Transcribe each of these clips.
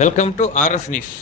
Welcome to RS news.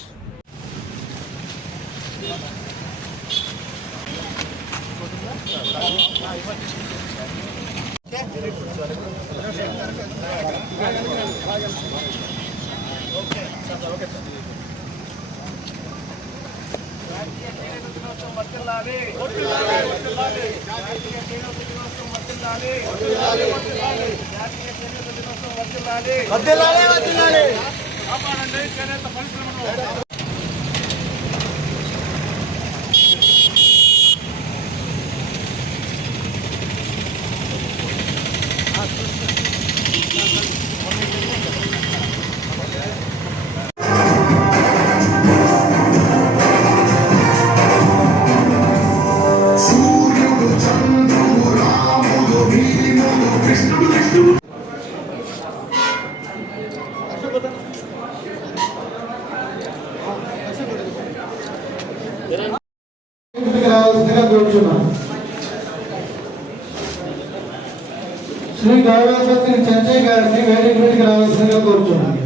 Shri Gauravapati Chanchayya గారిని వేదిక మీదకి రావాల్సిందిగా కోరుచున్నాను.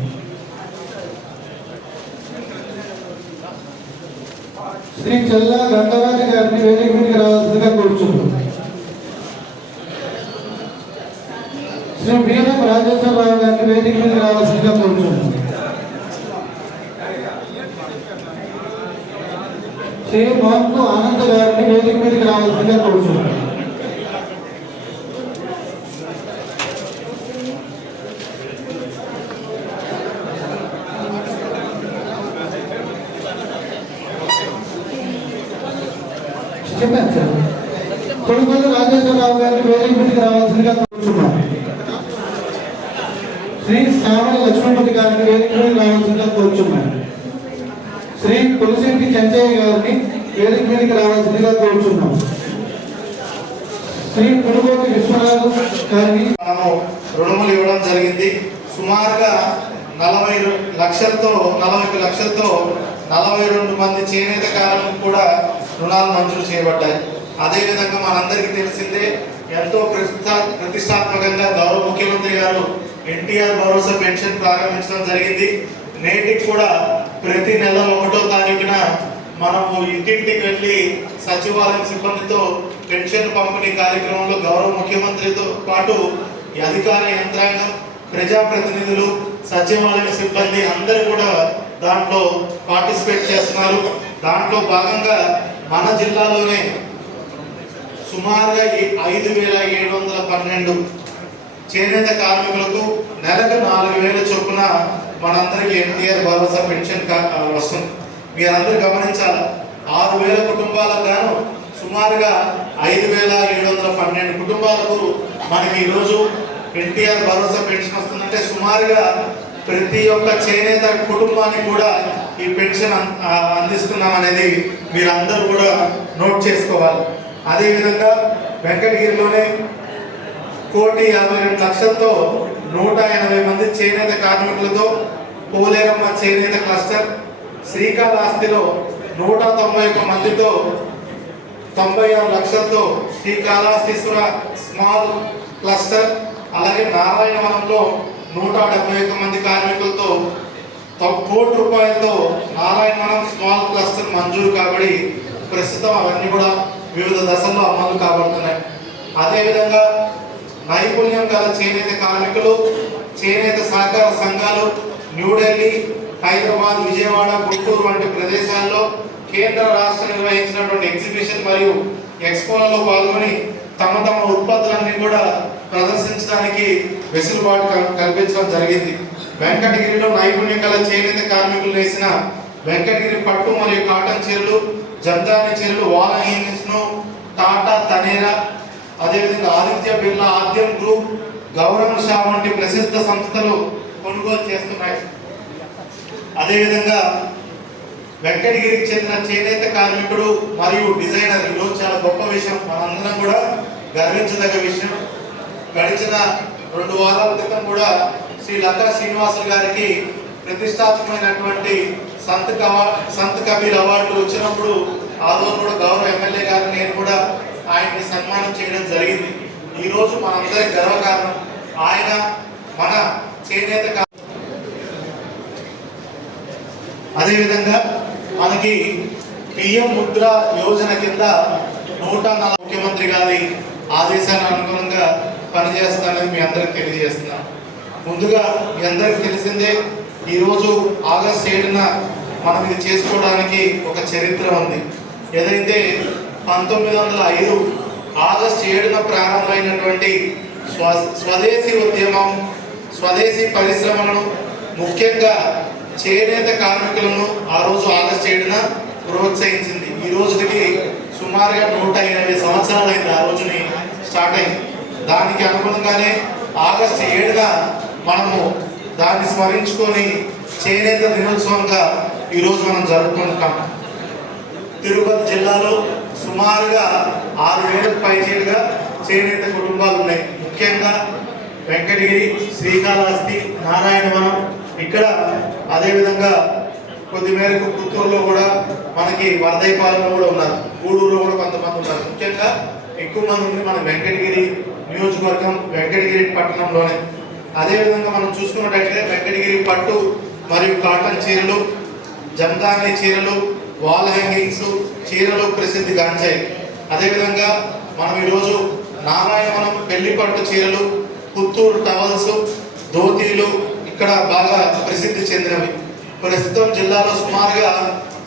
శ్రీ చెల్లా గంగరాజు గారిని వేదిక మీదకి రావాల్సిందిగా కోరుచున్నాను. శ్రీ వీరం రాజేశ్వరరావు గారిని వేదిక మీదకి రావాల్సిందిగా కోరుచున్నాను. శ్రీ మోహన్ ఆనంద్ గారిని వేదిక మీదకి రావాల్సిందిగా కోరుచున్నాను. కొడుకొల్లు రాజేశ్వరరావు గారిని వేదిక మీదకి రావాల్సిందిగా కోరుచున్నాను. శ్రీ శ్రావణ లక్ష్మణపతి గారిని వేదిక మీదకి రావాల్సిందిగా కోరుచున్నాను. శ్రీ పులిశెట్టి చంచయ్య గారిని వేదిక మీదకి రావాల్సిందిగా కోరుచున్నాం. శ్రీ పురుగోటి విశ్వనాథ్ గారిని మనము రుణములు ఇవ్వడం జరిగింది. సుమారుగా 40 లక్షలతో 42 మంది చేనేత కార్మికులకు కూడా రుణాలు మంజూరు చేయబడ్డాయి. అదేవిధంగా మనందరికీ తెలిసిందే, ఎంతో ప్రతిష్టాత్మకంగా గౌరవ ముఖ్యమంత్రి గారు ఎన్టీఆర్ భరోసా పెన్షన్ ప్రారంభించడం జరిగింది. నేటికి కూడా ప్రతి నెల 1వ తారీఖున మనము ఇంటింటికి వెళ్ళి సచివాలయం సిబ్బందితో పెన్షన్ పంపిణీ కార్యక్రమంలో గౌరవ ముఖ్యమంత్రితో పాటు అధికార యంత్రాంగం, ప్రజాప్రతినిధులు, సచివాలయ సిబ్బంది అందరూ కూడా దాంట్లో పార్టిసిపేట్ చేస్తున్నారు. దాంట్లో భాగంగా మన జిల్లాలోనే సుమారుగా 5712 చేనేత కార్మికులకు నెలకు 4000 చొప్పున మనందరికీ ఎన్టీఆర్ భరోసా పెన్షన్ వస్తుంది. మీరందరూ గమనించాలి, 6000 కుటుంబాలకు గాను సుమారుగా 5712 కుటుంబాలకు మనకి ఈరోజు ఎన్టీఆర్ భరోసా పెన్షన్ వస్తుందంటే సుమారుగా ప్రతి ఒక్క చేనేత కుటుంబానికి కూడా ఈ పెన్షన్ అందిస్తున్నాం అనేది మీరందరూ కూడా నోట్ చేసుకోవాలి. అదేవిధంగా వెంకటగిరిలోనే 1,52,00,000తో 180 మంది చేనేత కార్మికులతో పోలేరమ్మ చేనేత క్లస్టర్, శ్రీకాళహస్తిలో 191 మందితో 96 లక్షలతో శ్రీకాళహస్తీశ్వర స్మాల్ క్లస్టర్, అలాగే నారాయణవనంలో 171 మంది కార్మికులతో 1 కోటి రూపాయలతో నారాయణవనం స్మాల్ క్లస్టర్ మంజూరు కాబడి ప్రస్తుతం అవన్నీ కూడా వివిధ దశల్లో అమలు కాబడుతున్నాయి. అదేవిధంగా నైపుణ్యం గల చేనేత కార్మికులు, చేనేత సహకార సంఘాలు న్యూఢిల్లీ, హైదరాబాద్, విజయవాడ, గుంటూరు వంటి ప్రదేశాల్లో కేంద్ర రాష్ట్రం నిర్వహించినటువంటి ఎగ్జిబిషన్ మరియు ఎక్స్పోలలో పాల్గొని తమ ఉత్పత్తులన్నీ కూడా ప్రదర్శించడానికి వెసులుబాటు కల్పించడం జరిగింది. వెంకటగిరిలో నైపుణ్యం గల చేనేత కార్మికులు వేసిన వెంకటగిరి పట్టు మరియు కాటన్ చీరలు, జందాని చీరలు వాలహీన్స్ను టాటా, తనేరా, అదేవిధంగా ఆదిత్య బిర్లా, ఆద్యం గ్రూప్, గౌరవ్ షా వంటి ప్రసిద్ధ సంస్థలు కొనుగోలు చేస్తున్నాయి. అదేవిధంగా వెంకటగిరికి చెందిన చేనేత కార్మికుడు మరియు డిజైనర్, ఈరోజు చాలా గొప్ప విషయం, మనందరం కూడా గర్వించదగ్గ విషయం. గడిచిన 2 వారాల క్రితం కూడా శ్రీ లతా శ్రీనివాసులు గారికి ప్రతిష్టాత్మకమైనటువంటి సంత్ కబీర్ అవార్డు వచ్చినప్పుడు ఆ రోజు కూడా గౌరవ ఎమ్మెల్యే గారు నేను కూడా ఆయన్ని సన్మానం చేయడం జరిగింది. ఈరోజు మనందరి గర్వకారణం ఆయన మన చేనేత అదేవిధంగా మనకి పిఎం ముద్ర యోజన కింద 140 ముఖ్యమంత్రి గారి ఆదేశాల అనుగుణంగా పనిచేస్తానని మీ అందరికి తెలియజేస్తున్నాను. ముందుగా మీ అందరికి తెలిసిందే, ఈరోజు ఆగస్టు 7న మనం ఇది చేసుకోవడానికి ఒక చరిత్ర ఉంది. ఏదైతే 1905 ఆగస్టు 7న ప్రారంభమైనటువంటి స్వదేశీ ఉద్యమం, స్వదేశీ పరిశ్రమలను, ముఖ్యంగా చేనేత కార్మికులను ఆ రోజు ఆగస్టు 7న ప్రోత్సహించింది. ఈ రోజుకి సుమారుగా 180 సంవత్సరాలైంది ఆ రోజుని స్టార్ట్ అయింది. దానికి అనుగుణంగానే ఆగస్టు 7న మనము దాన్ని స్మరించుకొని చేనేత దినోత్సవంగా ఈరోజు మనం జరుపుకుంటాం. తిరుపతి జిల్లాలో సుమారుగా 6,000కు పైచీలుగా చేనేత కుటుంబాలు ఉన్నాయి. ముఖ్యంగా వెంకటగిరి, శ్రీకాళహస్తి, నారాయణవనం, ఇక్కడ అదేవిధంగా కొద్ది మేరకు పుత్తూరులో కూడా మనకి వరదైపాలెంలో కూడా ఉన్నారు, గూడూరులో కూడా కొంతమంది ఉన్నారు. ముఖ్యంగా ఎక్కువ మంది ఉంది మన వెంకటగిరి నియోజకవర్గం, వెంకటగిరి పట్టణంలోనే. అదేవిధంగా మనం చూసుకున్నట్టయితే వెంకటగిరి పట్టు మరియు కాటన్ చీరలు, జందాని చీరలు, వాల్ హ్యాంగింగ్స్ చీరలు ప్రసిద్ధి గాంచాయి. అదేవిధంగా మనం ఈరోజు నారాయణవనం పెళ్లి పట్టు చీరలు, పుత్తూరు టవల్స్, ధోతీలు ఇక్కడ బాగా ప్రసిద్ధి చెందినవి. ప్రస్తుతం జిల్లాలో సుమారుగా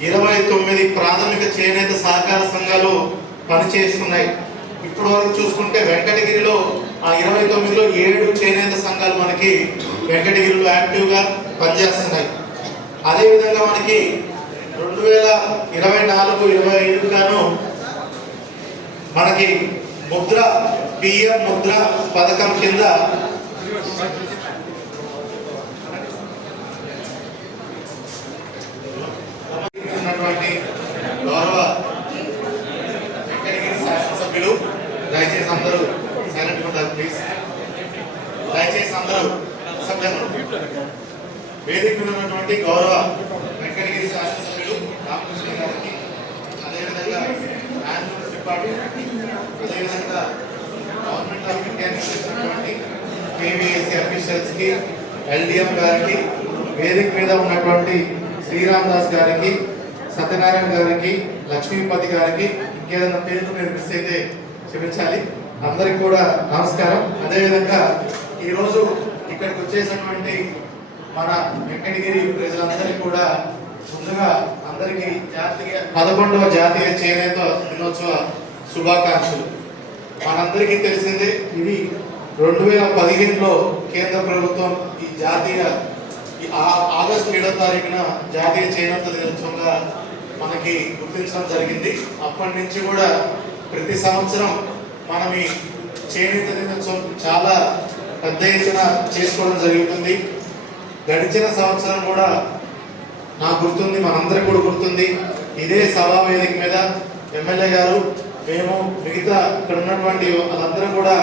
29 ప్రాథమిక చేనేత సహకార సంఘాలు పనిచేస్తున్నాయి. ఇప్పుడు వరకు చూసుకుంటే వెంకటగిరిలో ఆ 29లో 7 చేనేత సంఘాలు మనకి వెంకటగిరిలో యాక్టివ్గా పనిచేస్తున్నాయి. అదేవిధంగా మనకి 2024-25 గాను మనకి ముద్ర, పిఎం ముద్ర పథకం కింద ఉన్నటువంటి గౌరవ వెంకటగిరి శాసనసభ్యులు, దయచేసి అందరూ సైలెంట్ ఉంటారు ప్లీజ్. దయచేసి అందరూ సభ్యులు వేదిక ఉన్నటువంటి గౌరవ వెంకటగిరి శాసనసభ్యులు రామకృష్ణ గారికి, అదేవిధంగా యాన్యువల్ డిపార్ట్మెంట్, అదేవిధంగా గవర్నమెంట్ ఆఫ్ ఇండియా ఇచ్చినటువంటి కేవీఎస్సీ అఫీషియల్స్కి, ఎల్డిఎం గారికి, వేదిక మీద ఉన్నటువంటి శ్రీరామ్ దాస్ గారికి, సత్యనారాయణ గారికి, లక్ష్మీపతి గారికి, ఇంకేదైనా పేరు మీరు మిస్ అయితే క్షమించాలి. అందరికి కూడా నమస్కారం. అదేవిధంగా ఈరోజు ఇక్కడికి వచ్చేసినటువంటి మన వెంకటగిరి ప్రజలందరికీ కూడా ముందుగా అందరికీ 11వ జాతీయ చేనేత దినోత్సవ శుభాకాంక్షలు. మనందరికీ తెలిసిందే, ఇది 2015లో కేంద్ర ప్రభుత్వం ఈ ఆగస్టు 7వ తారీఖున జాతీయ చేనేత దినోత్సవంగా మనకి గుర్తించడం జరిగింది. అప్పటి నుంచి కూడా ప్రతి సంవత్సరం మనం ఈ చేనేత దినోత్సవం చాలా పెద్ద ఎత్తున చేసుకోవడం జరుగుతుంది. గడిచిన సంవత్సరం కూడా నాకు గుర్తుంది, మనందరికీ కూడా గుర్తుంది, ఇదే సభా వేదిక మీద ఎమ్మెల్యే గారు, మేము, మిగతా ఇక్కడ ఉన్నటువంటి వాళ్ళందరూ కూడా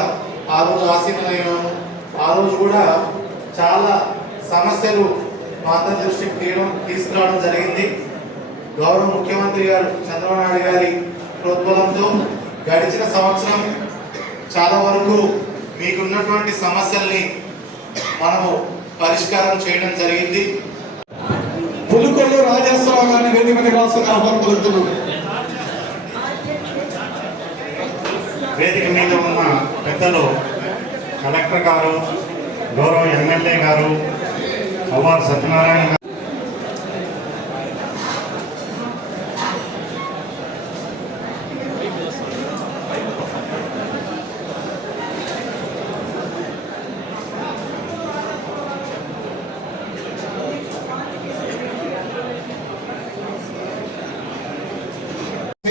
ఆ రోజు ఆసీనులయ్యాము. ఆ రోజు కూడా చాలా సమస్యలు మా అందరి దృష్టికి తీసుకురావడం జరిగింది. గౌరవ ముఖ్యమంత్రి గారు చంద్రబాబు నాయుడు గారి ప్రోద్బలంతో గడిచిన సంవత్సరం చాలా వరకు మీకున్నటువంటి సమస్యల్ని మనము పరిష్కారం చేయడం జరిగింది. పులుకొల్లు రాజేశ్వరరావు గారిని వేదిక మీద రాసిన ఆహ్వానం పలుకుతున్నాం. వేదిక మీద ఉన్న పెద్దలు, కలెక్టర్ గారు, గౌరవ ఎమ్మెల్యే గారు, అవ్వారు సత్యనారాయణ గారు,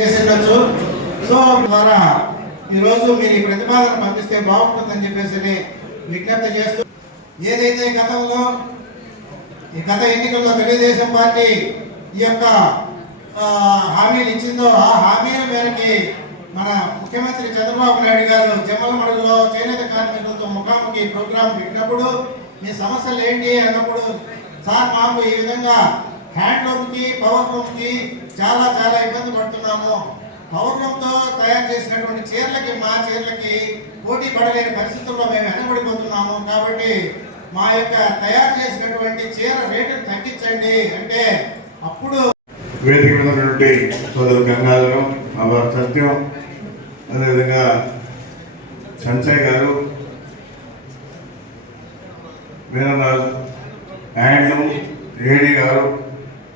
చేసిండొచ్చు. సో ద్వారా ఈరోజు మీరు ఈ ప్రతిపాదన పంపిస్తే బాగుంటుందని చెప్పేసి విజ్ఞప్తి చేస్తూ, ఏదైతే గత ఎన్నికల్లో తెలుగుదేశం పార్టీ ఈ యొక్క హామీలు ఇచ్చిందో ఆ హామీల మేరకి మన ముఖ్యమంత్రి చంద్రబాబు నాయుడు గారు జమ్మలమడుగులో చేనేత కార్మికులతో ముఖాముఖి ప్రోగ్రాం పెట్టినప్పుడు మీ సమస్యలు ఏంటి అన్నప్పుడు, సార్ మాకు ఈ విధంగా హ్యాండ్లూమ్కి, పవర్లూమ్కి చాలా ఇబ్బంది పడుతున్నాము. పవర్లూమ్తో తయారు చేసినటువంటి చీరలకి, మా చీరలకి పోటీ పడలేని పరిస్థితుల్లో మేము వెనకబడిపోతున్నాము. కాబట్టి మా యొక్క తయారు చేసినటువంటి చీర రేటును తగ్గించండి అంటే అప్పుడు వేదిక మీద ఉన్నటువంటి సోదరు గంగాధరం, అవార్ సత్యం, అదేవిధంగా సంచయ్ గారు, వీరరాజు, హ్యాండ్లూమ్ ఏడి గారు,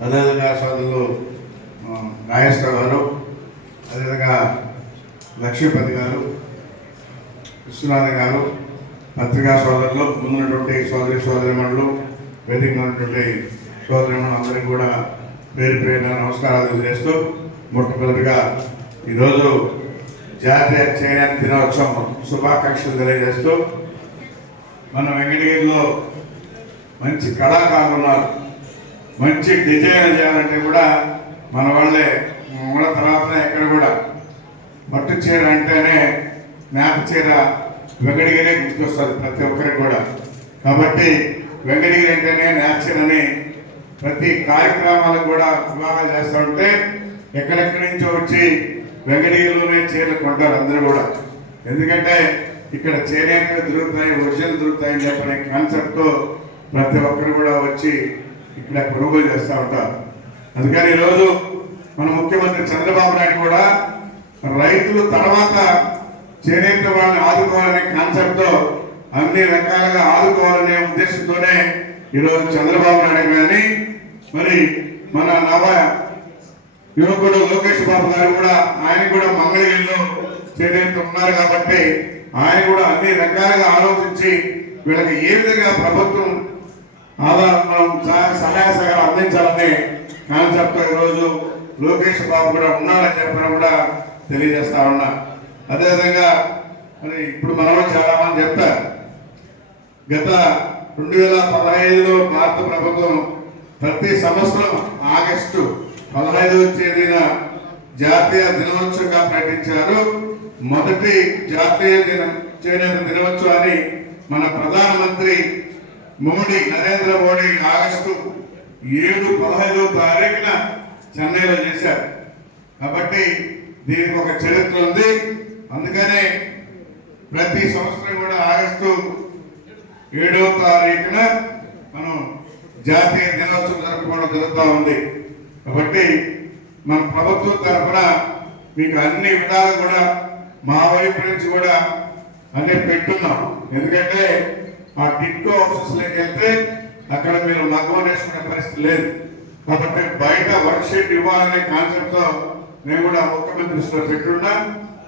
అదేవిధంగా సోదరులు నాగేశ్వర గారు, అదేవిధంగా లక్ష్మీపతి గారు, విశ్వనాథ గారు, పత్రికా సోదరులు, ముందున్నటువంటి సోదరిమణులు, వేదిక ఉన్నటువంటి సోదరిమణులు అందరికీ కూడా పేరు పేరున నమస్కారాలు తెలియజేస్తూ, మొట్టమొదటిగా ఈరోజు జాతీయ చేనేత దినోత్సవం శుభాకాంక్షలు తెలియజేస్తూ, మన వెంకటగిరిలో మంచి కళాకారులు ఉన్నారు. మంచి డిజైన్ చేయాలంటే కూడా మన వాళ్ళే మన తర్వాత ఎక్కడ కూడా పట్టు చీర అంటేనే నేత చీర వెంకటగిరే గుర్తొస్తుంది ప్రతి ఒక్కరికి కూడా. కాబట్టి వెంకటగిరి అంటేనే నేత చీరని ప్రతి కార్యక్రమాలకు కూడా వివాహాలు చేస్తూ ఉంటే ఎక్కడెక్కడి నుంచో వచ్చి వెంకటగిరిలోనే చీరలు కొంటారు అందరూ కూడా. ఎందుకంటే ఇక్కడ చేనేతలు దొరుకుతాయి, ఒరిజినల్ దొరుకుతాయని చెప్పనే కాన్సెప్ట్తో ప్రతి ఒక్కరు కూడా వచ్చి ఇక్కడ కొనుగోలు చేస్తూ ఉంటారు. అందుకని ఈరోజు మన ముఖ్యమంత్రి చంద్రబాబు నాయుడు కూడా రైతులు తర్వాత చేనేత వాళ్ళని ఆదుకోవాలనే కాన్సెప్ట్తో అన్ని రకాలుగా ఆదుకోవాలనే ఉద్దేశంతోనే ఈరోజు చంద్రబాబు నాయుడు గారిని, మరి మన నవ యువకుడు లోకేష్ బాబు గారు కూడా, ఆయన కూడా మంగళగిరిలో చేనేత ఉన్నారు కాబట్టి ఆయన కూడా అన్ని రకాలుగా ఆలోచించి వీళ్ళకి ఏ విధంగా ప్రభుత్వం మనం సహాయ సహకారం అందించాలనే కాన్సెప్ట్ ఈరోజు లోకేష్ బాబు కూడా ఉన్నారని చెప్పిన కూడా తెలియజేస్తా ఉన్నా. అదేవిధంగా మరి ఇప్పుడు మనం చాలా మంది చెప్తారు, గత 2015లో భారత ప్రభుత్వం ప్రతి సంవత్సరం ఆగస్టు 15వ తేదీన జాతీయ దినోత్సవంగా ప్రకటించారు. మొదటి జాతీయ చేనేత దినోత్సవాన్ని మన ప్రధానమంత్రి నరేంద్ర మోడీ ఆగస్టు 7-15వ తారీఖున చెన్నైలో చేశారు. కాబట్టి దీనికి ఒక చరిత్ర ఉంది. అందుకనే ప్రతి సంవత్సరం కూడా ఆగస్టు 7వ తారీఖున మనం జాతీయ దినోత్సవం జరుపుకోవడం జరుగుతూ ఉంది. కాబట్టి మన ప్రభుత్వం తరఫున మీకు అన్ని విధాలు కూడా మా వైపు నుంచి కూడా అన్ని పెట్టున్నాం. ఎందుకంటే ఆ టిట్కో ఆఫీసులోకి వెళ్తే అక్కడ మీరు మగ్గం వేసుకునే పరిస్థితి లేదు. కాబట్టి బయట వర్క్ షీట్ ఇవ్వాలనే కాన్సెప్ట్తో మేము కూడా ముఖ్యమంత్రిలో పెట్టున్నా.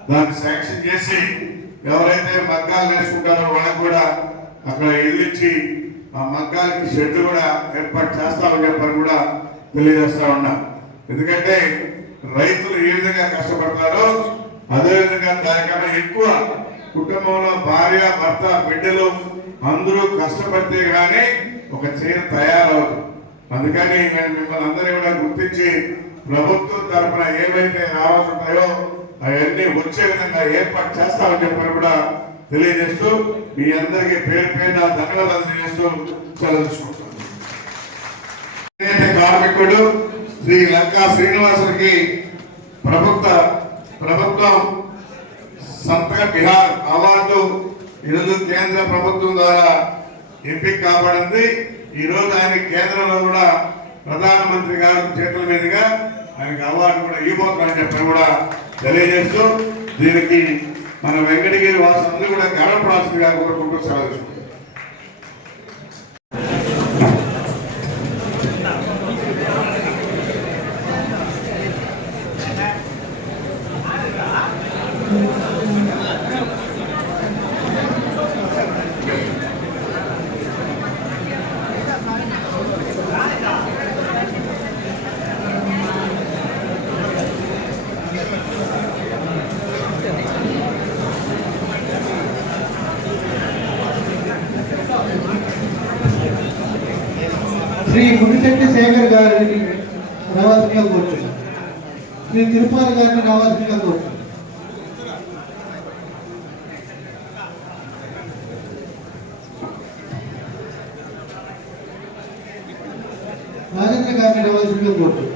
దాన్ని శాంక్షన్ చేసి ఎవరైతే మగ్గాలు వేసుకుంటారో వాళ్ళకి కూడా అక్కడ ఇల్లు ఇచ్చి ఆ మగ్గాలకి షెడ్ కూడా ఏర్పాటు చేస్తామని చెప్పని కూడా తెలియజేస్తా ఉన్నా. ఎందుకంటే రైతులు ఏ విధంగా కష్టపడతారో అదేవిధంగా దానికన్నా ఎక్కువ కుటుంబంలో భార్య, భర్త, బిడ్డలు అందరూ కష్టపడితే కానీ ఒక చీర తయారవుతుంది. అందుకని నేను మిమ్మల్ని అందరినీ కూడా గుర్తించి ప్రభుత్వం తరఫున ఏవైతే రావాల్సి ఉంటాయో అవన్నీ వచ్చే విధంగా ఏర్పాటు చేస్తామని చెప్పని కూడా తెలియజేస్తూ మీ అందరికీ పేరు పేరున ధన్యవాదాలు తెలియజేస్తూ సెలవుకుంటాను. కార్మికుడు శ్రీ లంకా శ్రీనివాసుడికి ప్రభుత్వం సంతక బిహార్ అవార్డు ఈరోజు కేంద్ర ప్రభుత్వం ద్వారా ఎంపిక కాబడింది. ఈరోజు ఆయన కేంద్రంలో కూడా ప్రధానమంత్రి గారి చేతుల మీదుగా ఆయనకి అవార్డు కూడా ఇవ్వబోతున్నారని చెప్పని కూడా తెలియజేస్తూ దీనికి మన వెంకటగిరి వాసులందరూ కూడా గర్వపడాల్సిందిగా కోరుకుంటూ సెలవు. శ్రీ మునిశెట్టి శేఖర్ గారిని రావాల్సిందిగా కోరుతున్నాం. శ్రీ తిరుపతి గారిని రావాల్సిందిగా కోరుతున్నాం. రాజేంద్ర గారిని రావాల్సిందిగా కోరుతున్నాం.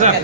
సార్